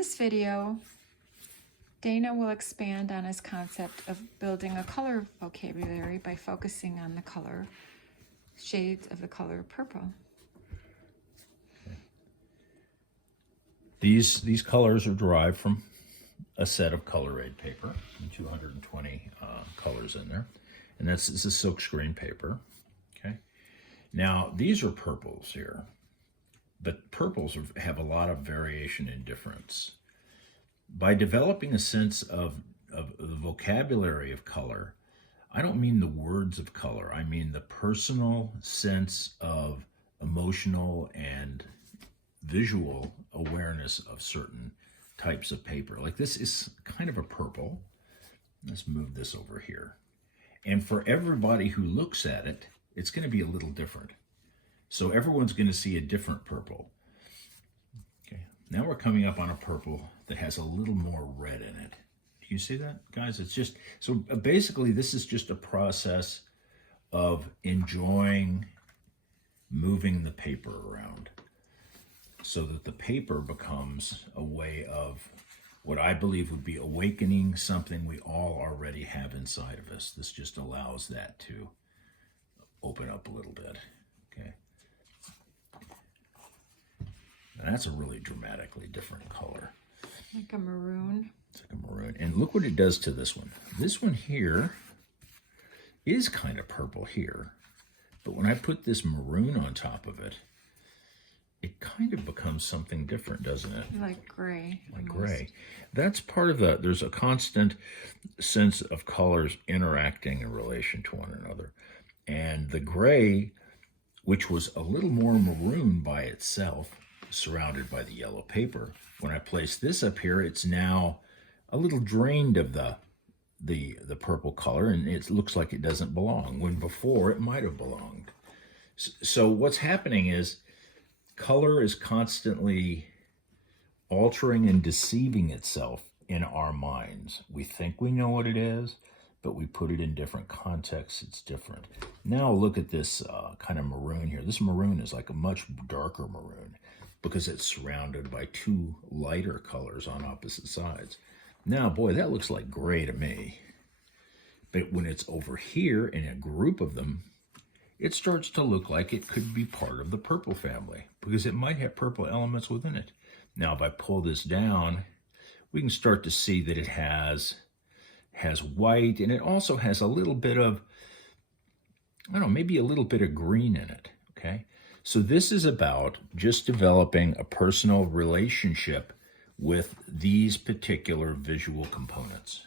this video, Dana will expand on his concept of building a color vocabulary by focusing on the color, shades of the color purple. These colors are derived from a set of color aid paper, 220 colors in there, and it's a silk screen paper. Okay, now these are purples here, but purples have a lot of variation and difference. By developing a sense of the vocabulary of color, I don't mean the words of color, I mean the personal sense of emotional and visual awareness of certain types of paper. Like this is kind of a purple. Let's move this over here. And for everybody who looks at it, it's going to be a little different. So everyone's going to see a different purple. Okay, now we're coming up on a purple that has a little more red in it. Do you see that, guys? It's just, so basically this is just a process of enjoying moving the paper around, so that the paper becomes a way of what I believe would be awakening something we all already have inside of us. This just allows that to open up a little bit, okay? And that's a really dramatically different color. Like a maroon. It's like a maroon. And look what it does to this one. This one here is kind of purple here, but when I put this maroon on top of it, it kind of becomes something different, doesn't it? Like gray. Like gray. That's part of there's a constant sense of colors interacting in relation to one another. And the gray, which was a little more maroon by itself, surrounded by the yellow paper, when I place this up here, it's now a little drained of the purple color, and it looks like it doesn't belong, when before it might have belonged. So what's happening is, color is constantly altering and deceiving itself in our minds. We think we know what it is, but we put it in different contexts. It's different. Now look at this kind of maroon here. This maroon is like a much darker maroon because it's surrounded by two lighter colors on opposite sides. Now, boy, that looks like gray to me. But when it's over here in a group of them, it starts to look like it could be part of the purple family because it might have purple elements within it. Now, if I pull this down, we can start to see that it has white, and it also has a little bit of, I don't know, maybe a little bit of green in it, okay? So this is about just developing a personal relationship with these particular visual components.